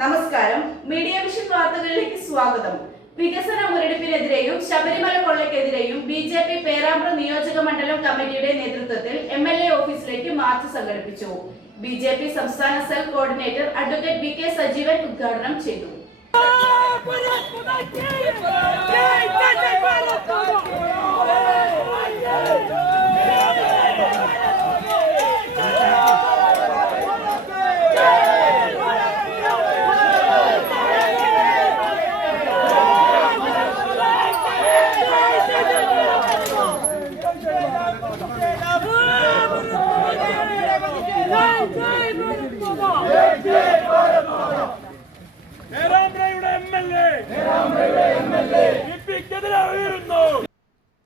നമസ്കാരം. Media vision വാർത്തകളിലേക്ക് സ്വാഗതം. വികസന മുരടിപ്പിനെതിരെയും ശബരിമല കൊള്ളയ്ക്കെതിരെയും ബിജെപി പേരാമ്പ്ര നിയോജക മണ്ഡലം കമ്മിറ്റിയുടെ നേതൃത്വത്തിൽ എംഎൽഎ ഓഫീസിലേക്ക് മാർച്ച് സംഘടിപ്പിച്ചു. ബിജെപി സംസ്ഥാന cell coordinator advocate V K Sajeevan ഉദ്ഘാടനം ചെയ്തു.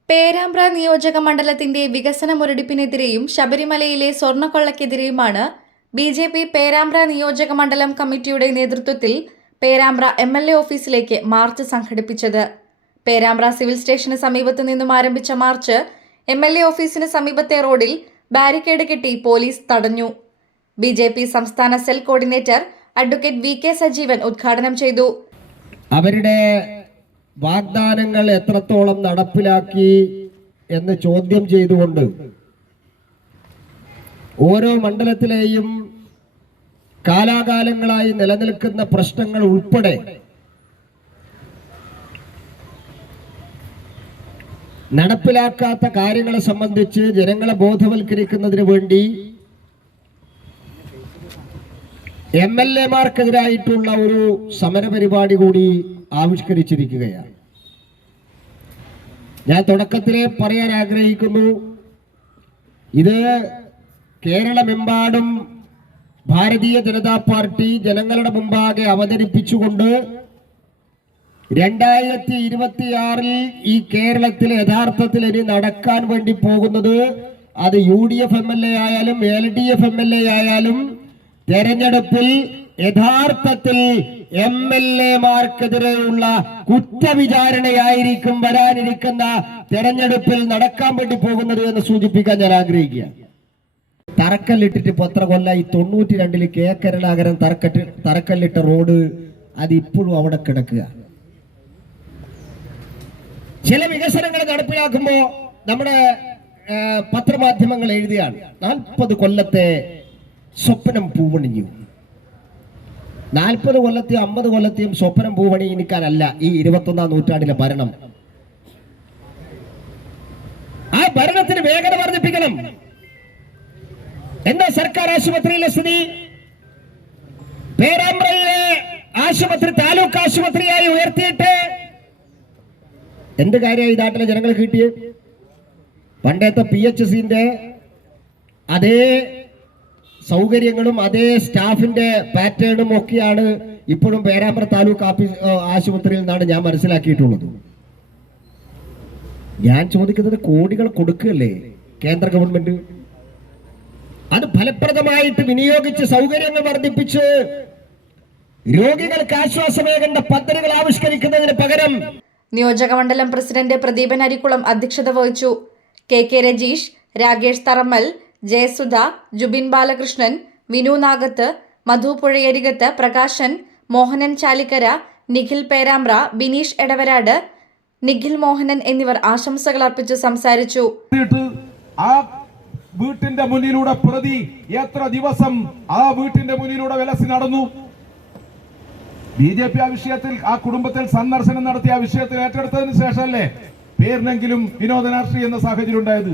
പേരാമ്പ്ര നിയോജക മണ്ഡലത്തിന്റെ വികസന മുരടിപ്പിനെതിരെയും ശബരിമലയിലെ സ്വർണ്ണക്കൊള്ളയ്ക്കെതിരെയുമാണ് ബിജെപി പേരാമ്പ്ര നിയോജക മണ്ഡലം കമ്മിറ്റിയുടെ നേതൃത്വത്തിൽ പേരാമ്പ്ര എംഎൽഎ ഓഫീസിലേക്ക് മാർച്ച് സംഘടിപ്പിച്ചത്. പേരാമ്പ്ര സിവിൽ സ്റ്റേഷന് സമീപത്തു നിന്നും ആരംഭിച്ച മാർച്ച് എംഎൽഎ ഓഫീസിന് സമീപത്തെ റോഡിൽ ബാരിക്കേഡ് കെട്ടി പോലീസ് തടഞ്ഞു. ബിജെപി സംസ്ഥാന cell coordinator advocate V K Sajeevan ഉദ്ഘാടനം ചെയ്തു. അവരുടെ വാഗ്ദാനങ്ങൾ എത്രത്തോളം നടപ്പിലാക്കി എന്ന് ചോദ്യം ചെയ്തുകൊണ്ട് ഓരോ മണ്ഡലത്തിലെയും കാലാകാലങ്ങളായി നിലനിൽക്കുന്ന പ്രശ്നങ്ങൾ ഉൾപ്പെടെ നടപ്പിലാക്കാത്ത കാര്യങ്ങളെ സംബന്ധിച്ച് ജനങ്ങളെ ബോധവൽക്കരിക്കുന്നതിന് വേണ്ടി എംഎൽഎമാർക്കെതിരായിട്ടുള്ള ഒരു സമരപരിപാടി കൂടി ആവിഷ്കരിച്ചിരിക്കുകയാണ്. ഞാൻ തുടക്കത്തിലെ പറയാൻ ആഗ്രഹിക്കുന്നു, ഇത് കേരളമെമ്പാടും ഭാരതീയ ജനതാ പാർട്ടി ജനങ്ങളുടെ മുമ്പാകെ അവതരിപ്പിച്ചുകൊണ്ട് 2026 ഈ കേരളത്തിൽ യഥാർത്ഥത്തിൽ ഇനി നടക്കാൻ വേണ്ടി പോകുന്നത് അത് UDF MLA ആയാലും LDF MLA ആയാലും തെരഞ്ഞെടുപ്പിൽ യഥാർത്ഥത്തിൽ MLA-മാർക്കെതിരെയുള്ള കുറ്റവിചാരണയായിരിക്കും വരാനിരിക്കുന്ന തെരഞ്ഞെടുപ്പിൽ നടക്കാൻ വേണ്ടി പോകുന്നത് എന്ന് സൂചിപ്പിക്കാൻ ഞാൻ ആഗ്രഹിക്കുക. തറക്കല്ലിട്ടിട്ട് ഇപ്പൊ എത്ര കൊല്ലായി? 92 കേരളാകരം തറക്കല്ലിട്ട റോഡ് അത് ഇപ്പോഴും അവിടെ കിടക്കുക. ചില വികസനങ്ങൾ നടപ്പിലാക്കുമ്പോ നമ്മുടെ പത്രമാധ്യമങ്ങൾ എഴുതിയാണ് 40 കൊല്ലത്തെ സ്വപ്നം പൂവണിഞ്ഞു. 40 കൊല്ലത്തെയും 50 കൊല്ലത്തെയും സ്വപ്നം പൂവണിയിക്കാനല്ല ഈ 21ാം നൂറ്റാണ്ടിലെ ഭരണം. ആ ഭരണത്തിന് വേഗത വർദ്ധിപ്പിക്കണം. എന്താ സർക്കാർ ആശുപത്രിയിലെ സ്ഥിതി? പേരാമ്പ്രയിലെ ആശുപത്രി താലൂക്ക് ആശുപത്രിയായി ഉയർത്തിയിട്ട് എന്ത് കാര്യമായി നാട്ടിലെ ജനങ്ങൾ കിട്ടിയത്? പണ്ടത്തെ PHCന്റെ അതേ സൗകര്യങ്ങളും അതേ സ്റ്റാഫിന്റെ പാറ്റേണും ഒക്കെയാണ് ഇപ്പോഴും പേരാമ്പ്ര താലൂക്ക് ആശുപത്രിയിൽ നിന്നാണ് ഞാൻ മനസ്സിലാക്കിയിട്ടുള്ളത്. ഞാൻ ചോദിക്കുന്നത്, കോടികൾ കൊടുക്കുകയല്ലേ കേന്ദ്ര ഗവൺമെന്റ്? അത് ഫലപ്രദമായിട്ട് വിനിയോഗിച്ച് സൗകര്യങ്ങൾ വർദ്ധിപ്പിച്ച് രോഗികൾക്ക് ആശ്വാസമേകേണ്ട പദ്ധതികൾ ആവിഷ്കരിക്കുന്നതിന് പകരം നിയോജകമണ്ഡലം പ്രസിഡന്റ് പ്രദീപൻ അരിക്കുളം അധ്യക്ഷത വഹിച്ചു. കെ രജീഷ്, രാകേഷ് തറമ്മൽ, ജയസുധ, ജുബിൻ ബാലകൃഷ്ണൻ, വിനു നാഗത്ത്, മധു പുഴയരികത്ത്, പ്രകാശൻ, മോഹനൻ ചാലിക്കര, നിഖിൽ പേരാമ്പ്ര, ബിനീഷ് എടവരാട്, നിഖിൽ മോഹനൻ എന്നിവർ ആശംസകൾ അർപ്പിച്ചു സംസാരിച്ചു. ആ വീട്ടിന്റെ മുന്നിലൂടെ പ്രതി എത്ര ദിവസം ആ വീട്ടിന്റെ മുന്നിലൂടെ വിലസി നടന്നു. BJP ആ വിഷയത്തിൽ, ആ കുടുംബത്തിൽ സന്ദർശനം നടത്തി ആ വിഷയത്തിൽ ഏറ്റെടുത്തതിന് ശേഷമല്ലേ പേരിനെങ്കിലും വിനോദ രാഷ്ട്രീയ എന്ന സാഹചര്യം ഉണ്ടായത്.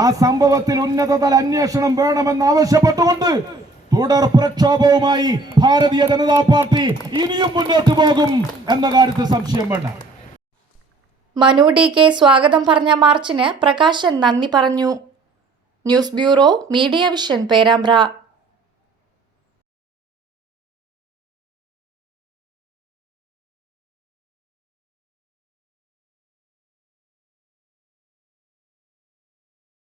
ആ സംഭവത്തിൽ ഉന്നതതല അന്വേഷണം വേണമെന്ന് ആവശ്യപ്പെട്ടുകൊണ്ട് തുടർ പ്രക്ഷോഭവുമായി ഭാരതീയ ജനതാ പാർട്ടി ഇനിയും മുന്നോട്ട് പോകും എന്ന കാര്യത്തിൽ സംശയം വേണ്ട. മനു DK സ്വാഗതം പറഞ്ഞ മാർച്ചിന് പ്രകാശൻ നന്ദി പറഞ്ഞു. News bureau, media vision, Perambra.